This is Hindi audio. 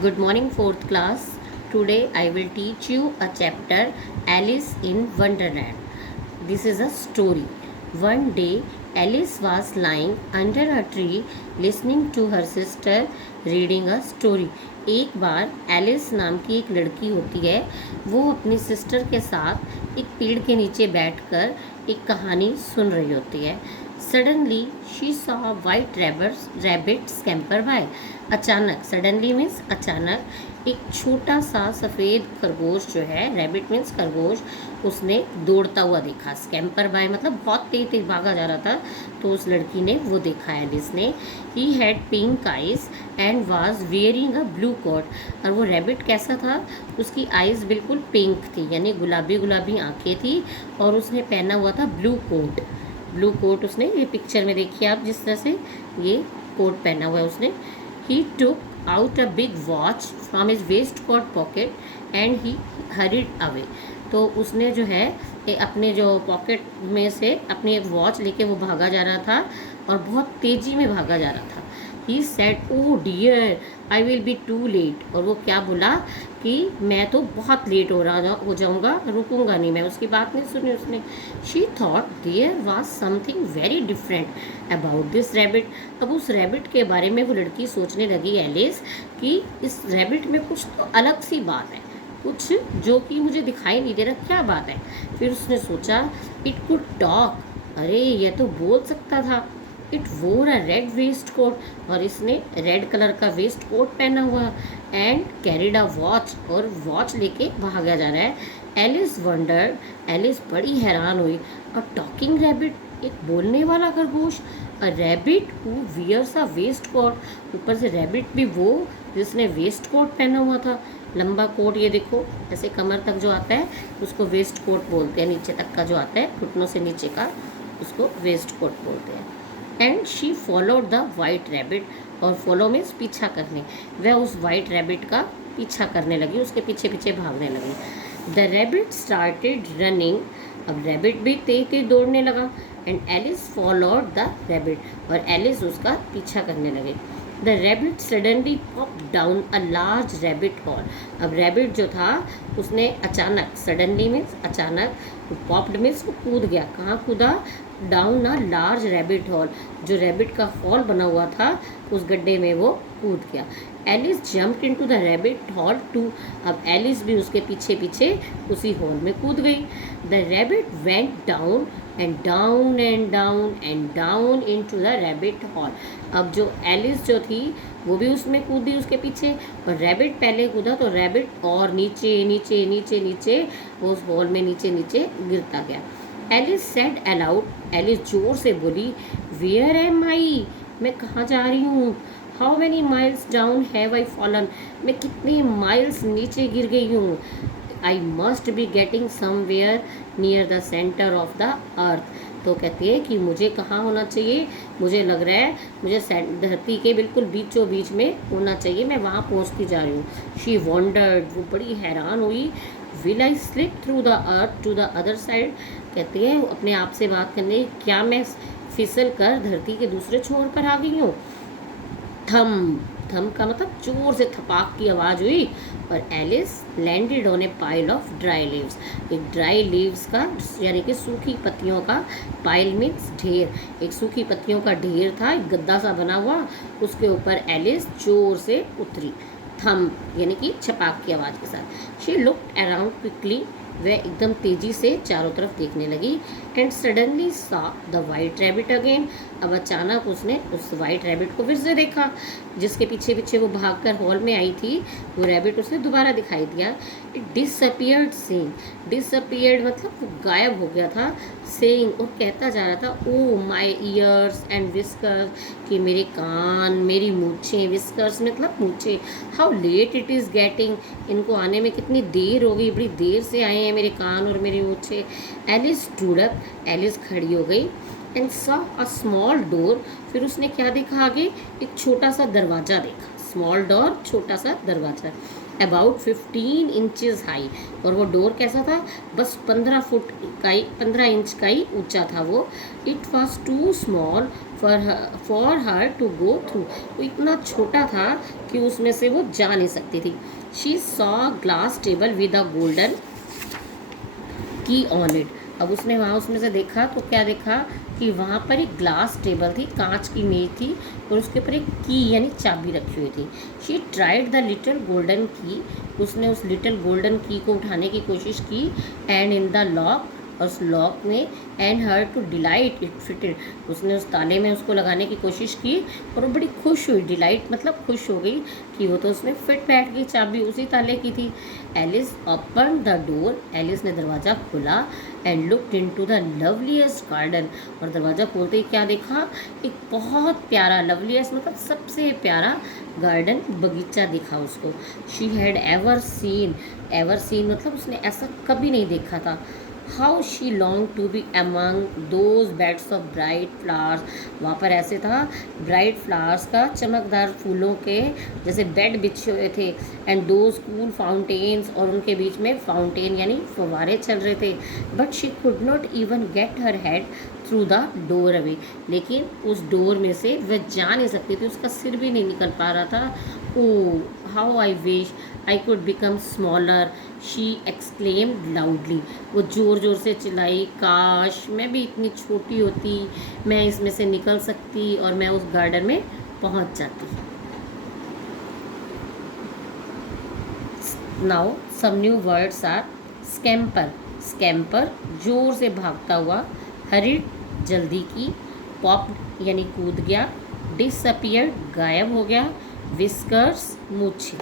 Good morning, fourth class. Today I will teach you a chapter Alice in Wonderland. This is a story. One day Alice was lying under a tree listening to her sister reading a story. एक बार एलिस नाम की एक लड़की होती है, वो अपनी सिस्टर के साथ एक पेड़ के नीचे बैठकर एक कहानी सुन रही होती है. Suddenly she saw white rabbit scamper by. अचानक, सडनली मीन्स अचानक, एक छोटा सा सफ़ेद खरगोश जो है, रैबिट मीन्स खरगोश, उसने दौड़ता हुआ देखा. स्कैम्पर बाय मतलब बहुत तेज तेज भागा जा रहा था. तो उस लड़की ने वो देखा एलिस ने. He had pink eyes and was wearing a blue coat. और वो रैबिट कैसा था? उसकी आइज़ बिल्कुल पिंक थी, यानी गुलाबी गुलाबी आंखें थी, और उसने पहना हुआ था ब्लू कोट. ब्लू कोट उसने, ये पिक्चर में देखिए आप, जिस तरह से ये कोट पहना हुआ है उसने. He took out a big watch from his waistcoat pocket and he hurried away. तो उसने जो है अपने जो पॉकेट में से अपनी एक वॉच लेके वो भागा जा रहा था, और बहुत तेज़ी में भागा जा रहा था. He said, oh dear, I will be too late. और वो क्या बोला कि मैं तो बहुत लेट हो जाऊंगा, रुकूंगा नहीं. मैं उसकी बात नहीं सुनी उसने. She thought there was something very different about this rabbit. अब उस रैबिट के बारे में वो लड़की सोचने लगी एलिस कि इस रैबिट में कुछ तो अलग सी बात है, कुछ जो कि मुझे दिखाई नहीं दे रहा. क्या बात है? फिर उसने सोचा, इट कुड टॉक. अरे ये तो बोल सकता था. इट वोर अ रेड वेस्ट कोट. और इसने रेड कलर का वेस्ट कोट पहना हुआ, एंड कैरिड अ वॉच, और वॉच लेके भागा जा रहा है. एलिस वंडर्ड, एलिस बड़ी हैरान हुई. अ टॉकिंग रैबिट, एक बोलने वाला खरगोश. A rabbit who wears a waistcoat. ऊपर से रैबिट भी वो जिसने वेस्ट कोट पहना हुआ था, लंबा कोट. ये देखो, ऐसे कमर तक जो आता है उसको वेस्ट कोट बोलते हैं. नीचे तक का जो आता है, घुटनों से नीचे का, उसको वेस्ट कोट बोलते हैं. And she followed the white rabbit. और फॉलो मीन्स पीछा करने. वह उस वाइट रैबिट का पीछा करने लगी, उसके पीछे पीछे भागने लगी. The rabbit started running. अब रैबिट भी तेज तेज दौड़ने लगा. And Alice followed the rabbit. और एलिस उसका पीछा करने लगे. The rabbit suddenly pop down a large rabbit hole. अब रैबिट जो था उसने अचानक, सडनली मीन्स अचानक, पॉप्ड मीन्स वो कूद गया. कहाँ कूदा? Down a large rabbit hole. जो रैबिट का हॉल बना हुआ था उस गड्ढे में वो कूद गया. Alice jumped into the rabbit hole too. अब एलिस भी उसके पीछे पीछे उसी हॉल में कूद गई. The rabbit went down and down and down and down into the rabbit hole. अब जो एलिस जो थी वो भी उसमें कूदी उसके पीछे, और रैबिट पहले कूदा तो रैबिट और नीचे नीचे नीचे नीचे वो उस हॉल में नीचे नीचे गिरता गया. Alice said allowed. एलिस जोर से बोली, वेयर एम आई, मैं कहाँ जा रही हूँ? How many miles down have I fallen, मैं कितने माइल्स नीचे गिर गई हूँ? I must be getting somewhere near the centre of the earth. तो कहती है कि मुझे कहाँ होना चाहिए? मुझे लग रहा है मुझे धरती के बिल्कुल बीचों बीच में होना चाहिए, मैं वहाँ पहुँचती जा रही हूँ. शी वॉन्डर्ड, वो बड़ी हैरान हुई. Will I slip through the earth to the other side. कहती है अपने आप से बात करने, क्या मैं फिसल कर धरती के दूसरे छोर पर आ गई हूँ? थम. थम का मतलब जोर से थपाक की आवाज़ हुई, और Alice landed on a pile of dry leaves. एक ड्राई लीव्स का, यानी कि सूखी पत्तियों का, पाइल मीन्स ढेर, एक सूखी पत्तियों का ढेर था, एक गद्दा सा बना हुआ, उसके ऊपर एलिस जोर से उतरी. थम यानी कि छपाक की आवाज़ के साथ. She looked around quickly. वह एकदम तेजी से चारों तरफ देखने लगी. And suddenly saw the white rabbit again. अब अचानक उसने उस वाइट रैबिट को फिर से देखा, जिसके पीछे पीछे वो भागकर हॉल में आई थी. वो रैबिट उसने दोबारा दिखाई दिया. It disappeared saying. डिसअपियर्ड मतलब वो गायब हो गया था. सेइंग, और कहता जा रहा था, oh my ears and whiskers, कि मेरे कान, मेरी मूछें. विस्कर्स मतलब मूछें. How late it is getting, इनको आने में कितनी देर हो गई, बड़ी देर से आए हैं मेरे कान और मेरी मूछें. Alice stood up. एलिस खड़ी हो गई. And saw a small door. फिर उसने क्या देखा आगे? एक छोटा सा दरवाज़ा देखा. स्मॉल डोर, छोटा सा दरवाज़ा, अबाउट 15 इंचेस हाई. और वो डोर कैसा था? बस 15 फुट का ही, 15 इंच का ही ऊंचा था वो. It was too small for her to go through. वो इतना छोटा था कि उसमें से वो जा नहीं सकती थी। She saw glass table with a golden की ऑन इट। अब उसने वहाँ उसमें से देखा तो क्या देखा कि वहाँ पर एक ग्लास टेबल थी, कांच की मेज थी और उसके ऊपर एक की यानी चाबी रखी हुई थी। She tried the little golden की। उसने उस लिटिल गोल्डन की को उठाने की कोशिश की एंड इन द लॉक, और उस लॉक में, and her to delight it fitted. उसने उस ताले में उसको लगाने की कोशिश की और वो बड़ी खुश हुई। डिलाइट मतलब खुश हो गई कि वो तो उसमें फिट बैठ गई, चाबी उसी ताले की थी। Alice open the door. Alice ने दरवाज़ा खोला and looked into the loveliest garden. और दरवाज़ा खोलते ही क्या देखा, एक बहुत प्यारा, लवलीएस्ट मतलब सबसे प्यारा गार्डन, बगीचा दिखा उसको। शी हैड एवर सीन मतलब उसने ऐसा कभी नहीं देखा था। How she long to be among those beds of bright flowers. वहाँ पर ऐसे था, ब्राइट फ्लावर्स का, चमकदार फूलों के जैसे बेड बिछे हुए थे। एंड दोज कूल फाउंटेन्स, और उनके बीच में फाउंटेन यानी फव्वारे चल रहे थे। But she could not even get her head through the door away. लेकिन उस डोर में से वह जा नहीं सकती थी, उसका सिर भी नहीं निकल पा रहा था। Oh how I wish I could become smaller, she exclaimed loudly. वो ज़ोर ज़ोर से चिल्लाई, काश मैं भी इतनी छोटी होती, मैं इसमें से निकल सकती और मैं उस गार्डन में पहुंच जाती। Now some new words are scamper, scamper जोर से भागता हुआ, हरिड जल्दी की, पॉप्ड यानी कूद गया, डिसअपियर्ड गायब हो गया, विस्कर्स मूछें।